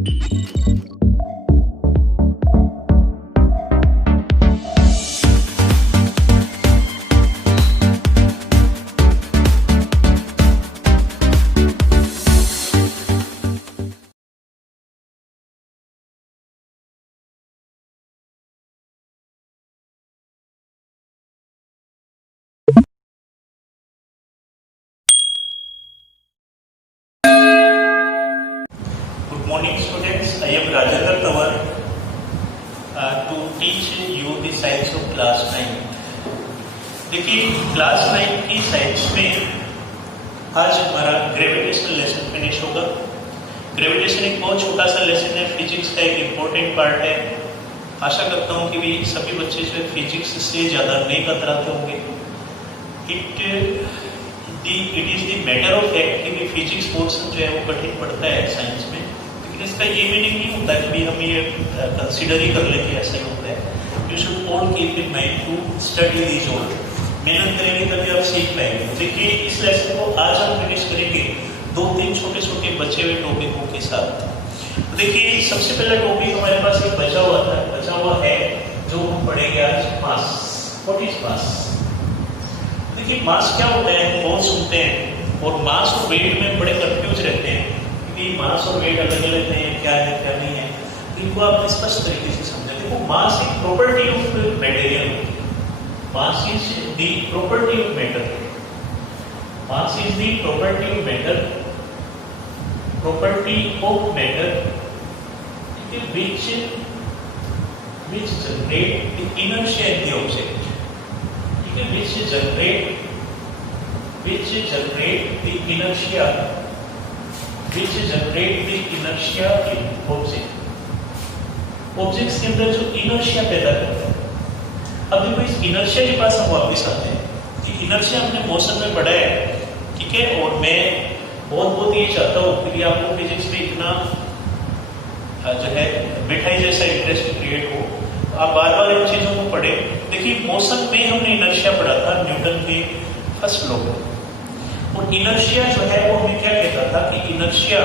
Good morning students, I am Rajendra Tawar to teach you the science of class 9. देखिए class 9 की science में आज हमारा gravitation lesson finish होगा। Gravitation एक बहुत छोटा सा लेसन है, फिजिक्स का एक इम्पोर्टेंट पार्ट है। आशा करता हूँ कि भी सभी बच्चे जो है फिजिक्स से ज़्यादा नहीं कतराते होंगे। It is the matter of fact कि भी फिजिक्स पोर्शन जो है वो कठिन पड़ता है साइंस में, लेकिन इसका ये मीनिंग नहीं होता कि भी हम ये कंसिडर ही कर लेते ऐसा ही होता है। You should all keep in mind to study these all. मेहनत करेंगे तभी आप सीख पाएंगे। देखिए इस लेसन को आज हम फिनिश करेंगे 2-3 छोटे छोटे बचे हुए टॉपिकों के साथ। देखिए सबसे पहला टॉपिक हमारे पास एक बचा हुआ है जो हम पढ़ेंगे आज, मास। What is mass? देखिए मास क्या होता है बहुत सुनते हैं, और मास और वेट में बड़े कंफ्यूज रहते हैं कि मास और वेट अलग अलग है, क्या है क्या नहीं है। इनको आप स्पष्ट तरीके से समझें। देखो मास एक property of material, mass is the property of matter, mass is the property of matter which generate the inertia in the object, which generate the inertia in objects के अंदर जो इनर्शिया पैदा करता है। अब देखो इस इनर्शिया के पास हम वापस आते हैं कि इनर्शिया हमने मौसम में पढ़ा है, ठीक है। और मैं बहुत ये चाहता हूँ कि आपको फिजिक्स में इतना जो है मिठाई जैसा इंटरेस्ट क्रिएट हो, आप बार बार इन चीजों को पढ़े। देखिए मौसम में हमने इनर्शिया पढ़ा था न्यूटन के फर्स्ट लॉ में, और इनर्शिया जो है वो हमें क्या कहता था कि इनर्शिया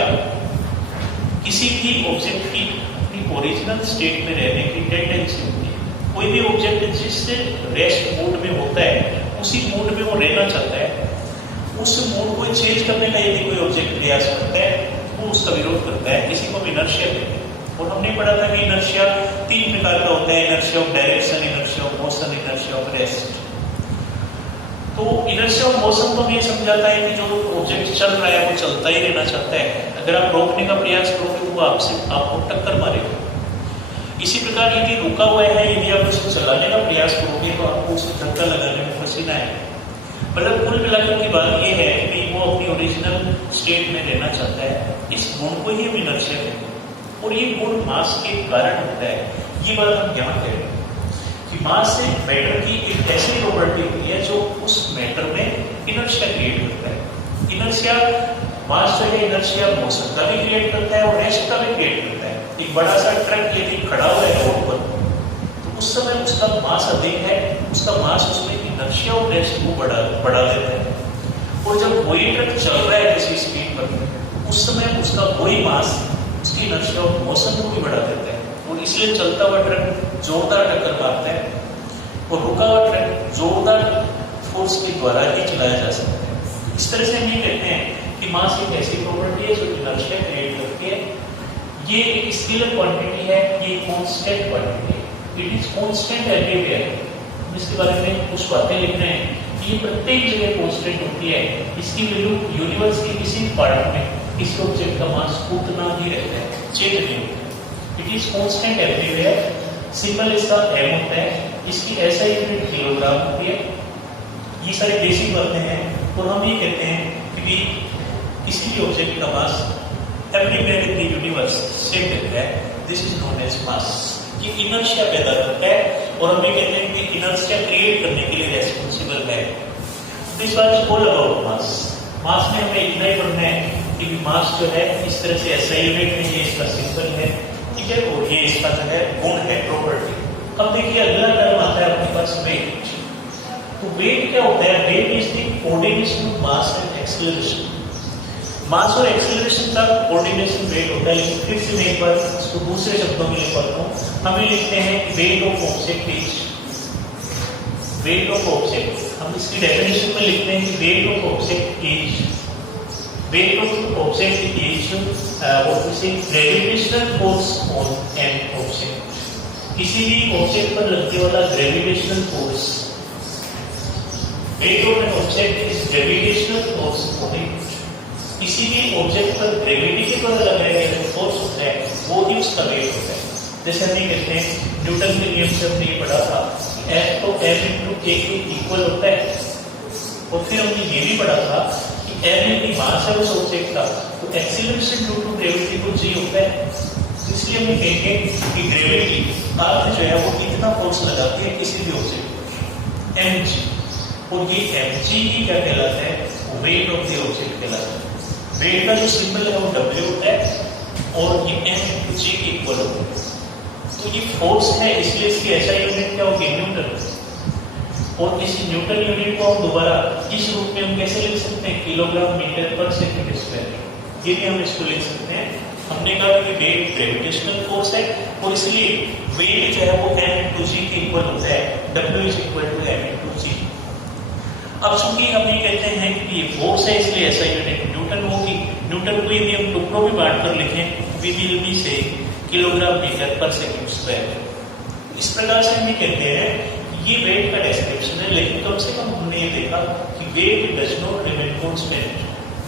किसी भी ऑब्जेक्ट की अपनी ओरिजिनल स्टेट में रहने की टेंडेंसी होती है। कोई भी ऑब्जेक्ट जिससे रेस्ट मोड में होता है उसी मोड में वो रहना चाहता है, उस मोड को चेंज करने का यदि कोई ऑब्जेक्ट प्रयास करता है वो उसका विरोध करता है। इसी को हम इनर्शिया कहते हैं। और हमने पढ़ा था कि इनर्शिया 3 प्रकार का होता है, inertia of direction, inertia of motion, inertia of rest. तो इनर्शिया ऑफ मोशन तो हमें समझाता है कि जो ऑब्जेक्ट चल रहा है वो चलता ही रहना चाहता है, अगर आप रोकने का प्रयास करोगे वो आपको टक्कर मारेगा। इसी प्रकार यदि रुका हुआ है, यदि आप उसको चलाने का प्रयास करोगे तो आपको उसको धक्का लगाने में पसीना आएगा। मतलब कुल मिलाकर की बात ये है कि वो अपनी ओरिजिनल स्टेट में रहना चाहता है। इस गुण को ही हम इनर्शिया कहते हैं, और ये गुण मास के कारण होता है। ये बात हम यहाँ कह रहे हैं कि मास से मैटर की एक ऐसी प्रॉपर्टी होती है जो उस मैटर में इनर्शिया क्रिएट करता है। इनर्शिया मास जो है इनर्शिया मोशन का भी क्रिएट करता है और रेस्ट का भी क्रिएट करता है। एक बड़ा सा ट्रक यदि खड़ा हुआ है रोड पर तो उस समय उसका मास अधिक है, उसका मास उसमें इनर्शिया और रेस्ट को बढ़ा देता है। और जब वही ट्रक चल रहा है किसी स्पीड पर उस समय उसका वही मास उसकी इनर्शिया और मोशन को भी बढ़ा देता है, और इसलिए चलता हुआ ट्रक जोरदार टक्कर मारता है और रुका हुआ ट्रक जोरदार फोर्स के द्वारा ही चलाया जा सकता है। इस तरह से हम ये कहते हैं कि मास एक ऐसी प्रॉपर्टी है जो इनर्शिया क्रिएट करती है। ये एक स्केलर क्वांटिटी है, ये कांस्टेंट क्वांटिटी है, इट इज कांस्टेंट एवरीवेयर। इसके बारे में कुछ बातें लिख रहे हैं कि ये प्रत्येक जगह कांस्टेंट होती है। इसकी वैल्यू यूनिवर्स के किसी पार्ट में किसी ऑब्जेक्ट का मास उतना ही रहता है, चेंज नहीं होता है। It is constant everywhere. Symbol इसका एम होता है, इसकी ऐसा यूनिट किलोग्राम होती है। ये सारी बेसिक बातें हैं, और हम ये कहते हैं कि किसी भी ऑब्जेक्ट का mass everywhere in the universe same रहता है। This is known as mass. ये इनर्शिया पैदा करता है, और हम ये कहते हैं कि इनर्शिया क्रिएट करने के लिए रेस्पॉन्सिबल है। This was all about mass. Mass में हमें इतना ही पढ़ना है कि मास जो है इस तरह से ऐसा यूनिट है, ये इसका सिंबल है, ठीक है, और ये इसका जो है गुण है, प्रॉपर्टी। अब देखिए अगला टर्म आता है आपके पास वेट। तो वेट क्या होता है? Weight is the coordination of mass and acceleration. Mass और एक्सेलरेशन का कोऑर्डिनेशन वेट होता है, लेकिन फिर से मैं एक बार इसको दूसरे शब्दों में लिख पाता हूँ। हमें लिखते हैं weight of object is, weight of object हम इसकी डेफिनेशन में लिखते हैं कि weight of object is, weight of object is what we say gravitational force on an object, किसी भी ऑब्जेक्ट पर लगने वाला gravitational force, weight of an object is gravitational force on it, किसी भी ऑब्जेक्ट पर ग्रेविटी के द्वारा लगाया गया जो फोर्स होता है वो ही उसका वेट होता है। जैसे हम ये कहते हैं न्यूटन के नियम से हमने ये पढ़ा था F तो m इंटू a के इक्वल होता है, और फिर हमने ये भी पढ़ा था कि m की मास है उस ऑब्जेक्ट का, तो एक्सीलरेशन ड्यू टू ग्रेविटी को g होता है। इसलिए हम कहेंगे कि ग्रेविटी अर्थ जो है वो कितना फोर्स लगाती है किसी भी ऑब्जेक्ट पर, mg, और ये mg ही क्या कहलाता है, वेट ऑफ द ऑब्जेक्ट कहलाता है। वेट का जो सिंबल है वो W होता है और ये m इंटू g के इक्वल होता है। तो ये फोर्स है, इसलिए इसकी SI यूनिट क्या होगी, न्यूटन, और इस न्यूटन यूनिट को हम दोबारा इस रूप में हम कैसे लिख सकते हैं, किलोग्राम मीटर पर सेकंड स्क्वायर, ये भी हम इसको लिख सकते हैं। हमने कहा कि वेट ग्रेविटेशनल फोर्स है और इसलिए वेट जो है वो m इंटू g के इक्वल होता है, W is equal to m into g। अब चूंकि हम ये कहते हैं कि ये फोर्स है इसलिए SI यूनिट न्यूटन होगी। न्यूटन को यदि हम टुकड़ों में बांट कर लिखें वी विल बी से किलोग्राम मीटर पर सेकंड स्क्वायर। इस प्रकार से हम ये कहते हैं कि ये वेट का डिस्क्रिप्शन है, लेकिन कम से कम हमने ये देखा कि weight does not remain constant,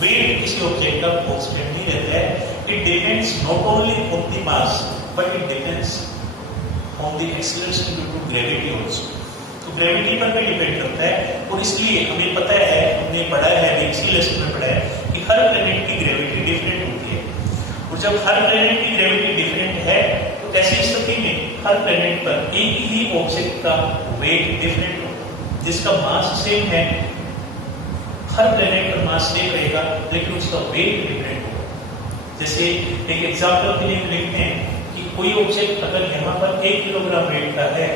weight किसी ऑब्जेक्ट का कांस्टेंट नहीं रहता है। It depends not only on the mass but it depends on the acceleration due to gravity also, तो ग्रेविटी पर भी डिपेंड करता है। और इसलिए हमें पता है, हमने पढ़ा है, इसी लेसन में पढ़ा है कि हर प्लैनेट की ग्रेविटी डिफरेंट होती है, और जब हर प्लैनेट की ग्रेविटी डिफरेंट है तो ऐसी स्थिति में हर प्लैनेट पर एक ही ऑब्जेक्ट का वेट डिफरेंट होगा, जिसका मास सेम है, हर प्लैनेट पर मास सेम रहेगा लेकिन उसका वेट डिफरेंट होगा। जैसे एक एग्जाम्पल के लिए लिखते हैं कि कोई ऑब्जेक्ट अगर यहाँ पर 1 किलोग्राम वेट का है,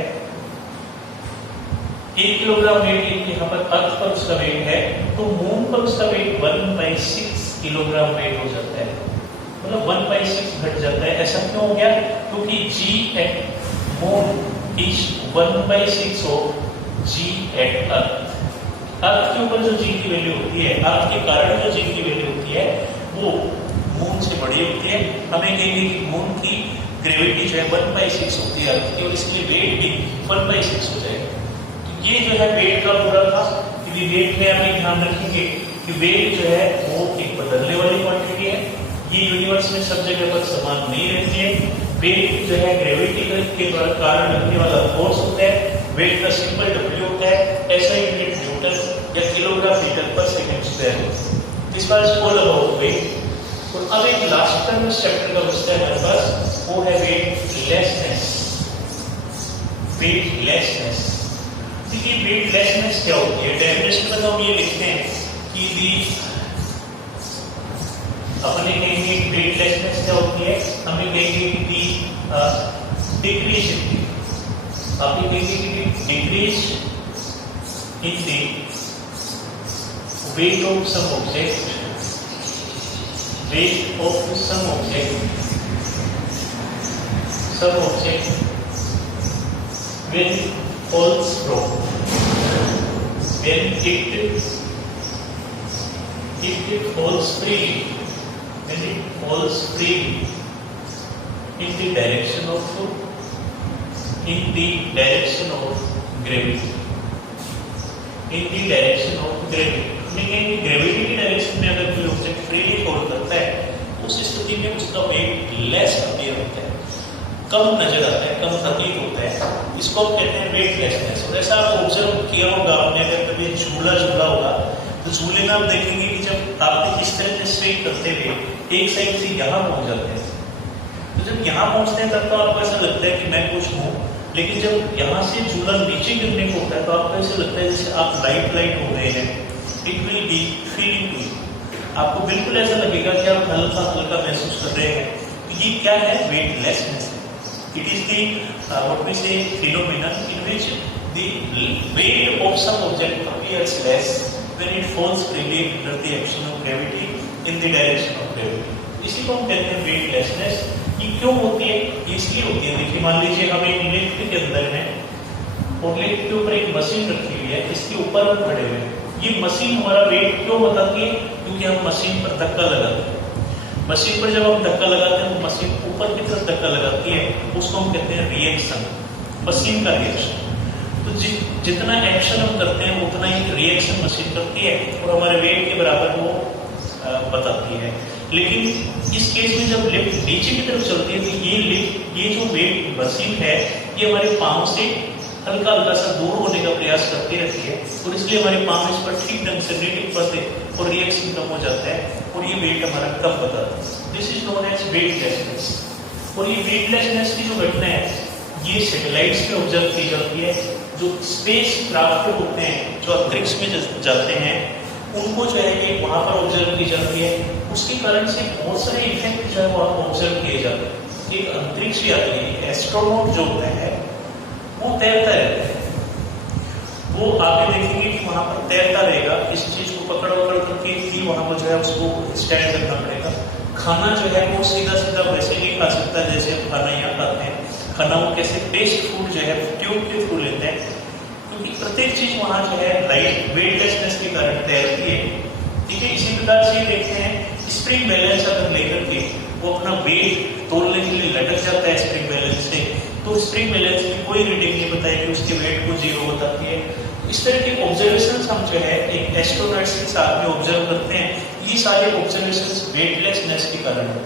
1 किलोग्राम वेट यहाँ पर अर्थ पर उसका वेट है, तो मून पर उसका वेट 1/6 किलोग्राम वेट हो जाता है, मतलब 1/6 घट जाता है। ऐसा क्यों हो गया, क्योंकि g at moon is 1/6 of g at earth. Earth के ऊपर जो g की वैल्यू होती है, अर्थ के कारण जो g की वैल्यू होती है वो मून से बड़ी होती है। हमें कहेंगे कि मून की ग्रेविटी जो है 1/6 होती है अर्थ की, और इसलिए वेट भी 1/6 हो जाएगा। ये जो है वेट का पूरा था कि वेट में आप ध्यान रखेंगे कि वेट जो है वो एक बदलने वाली क्वांटिटी है, ये यूनिवर्स में सब जगह पर समान नहीं रहती है। वेट जो है ग्रेविटी के कारण लगने वाला फोर्स होता है, वेट का सिंबल W होता है, ऐसा यूनिट न्यूटन या किलोग्राम मीटर पर सेकंड स्क्वायर। इस बार ऑल अबाउट वेट। और अब एक लास्ट टर्म इस चैप्टर का बचता है हमारे पास, वो है वेटलेसनेस। वेटलेसनेस, देखिए वेटलेसनेस क्या होती है, डेफिनेशन में हम ये लिखते हैं कि अपने कहेंगे वेटलेसनेस क्या होती है, हमें कहेंगे कि डिक्रीज, आप कहेंगे कि decrease in the weight of some object, weight of some object when falls from, when it falls freely, when it falls freely in the direction of gravity, in the direction of gravity। लेकिन gravity की direction में अगर कोई object freely fall करता है, उस स्थिति में उसका वेट लेस अपीयर होता है, कम नजर आता है, कम प्रतीत होता है। इसको हम कहते हैं वेटलेसनेस। और ऐसा आप ऑब्जर्व किया होगा आपने, अगर कभी झूला होगा तो झूले में आप देखेंगे कि जब आप इस तरह से स्ट्रेट करते हुए एक साइड से यहाँ पहुंच जाते हैं, तो जब यहाँ पहुंचते हैं तब तो आपको ऐसा लगता है कि मैं कुछ हूँ, लेकिन जब यहाँ से झूला नीचे गिरने को होता है तो आपको ऐसा लगता है जैसे आप लाइट हो गए हैं। It will be feeling to you, आपको बिल्कुल ऐसा लगेगा कि आप हल्का हल्का महसूस कर रहे हैं। ये क्या है, weightlessness. It is the what we say phenomenon in which the weight of some object appears less when it falls freely under the action of gravity in the direction of gravity। इसी को हम कहते हैं weightlessness. ये क्यों होती है? इसलिए होती है, देखिए मान लीजिए हम एक लिफ्ट के अंदर हैं और लिफ्ट के ऊपर एक मशीन रखी हुई है, इसके ऊपर हम खड़े हुए हैं। ये मशीन हमारा वेट क्यों बताती है? क्योंकि हम मशीन पर धक्का लगाते हैं। मशीन पर जब हम धक्का लगाते हैं तो मशीन ऊपर की तरफ धक्का लगाती है, उसको हम कहते हैं रिएक्शन, मशीन का रिएक्शन। तो जितना एक्शन हम करते हैं उतना ही रिएक्शन मशीन करती है और हमारे वेट के बराबर वो बताती है। लेकिन इस केस में जब लिफ्ट नीचे की तरफ चलती है तो ये जो वेट मशीन है ये हमारे पाँव से हल्का हल्का सा दूर होने का प्रयास करती रहती है और इसलिए हमारे पाँव इस पर ठीक ढंग से नहीं टिक पाते और रिएक्शन कम हो जाता है और ये वेट हमारा कम बताता है। This is known as weightlessness. और ये वेटलेसनेस की जो घटना है ये सैटेलाइट्स में ऑब्जर्व की जाती है। जो स्पेस क्राफ्ट होते हैं जो अंतरिक्ष में जाते हैं उनको जो है ये वहाँ पर ऑब्जर्व की जाती है। उसके कारण से बहुत सारे इफेक्ट जो है वहाँ ऑब्जर्व किए जाते हैं। एक अंतरिक्ष यात्री एस्ट्रोनॉट जो होता है वो तैरता रहता है, वो आगे देखेंगे कि वहां पर तैरता रहेगा, इस चीज को पकड़ करके ही वहां पर जो है उसको स्टैंड करना पड़ेगा। खाना जो है वो सीधा सीधा वैसे नहीं खा सकता जैसे हम खाना यहाँ खाते हैं। खाना वो कैसे पेस्ट फूड जो है ट्यूब के थ्रू लेते हैं, क्योंकि प्रत्येक चीज वहां जो है लाइट वेटलेसनेस के कारण तैरती है। ठीक है, इसी प्रकार से देखते हैं स्प्रिंग बैलेंस अगर लेकर के वो अपना वेट तोलने के लिए लटक जाता है स्प्रिंग बैलेंस से, तो स्प्रिंग बैलेंस में कोई रीडिंग नहीं बताई कि उसके वेट को 0 बताती है। इस तरह के ऑब्जर्वेशन हम जो है एक एस्ट्रोनॉट्स के साथ में ऑब्जर्व करते हैं। ये सारे ऑब्जर्वेशन वेटलेसनेस के कारण है।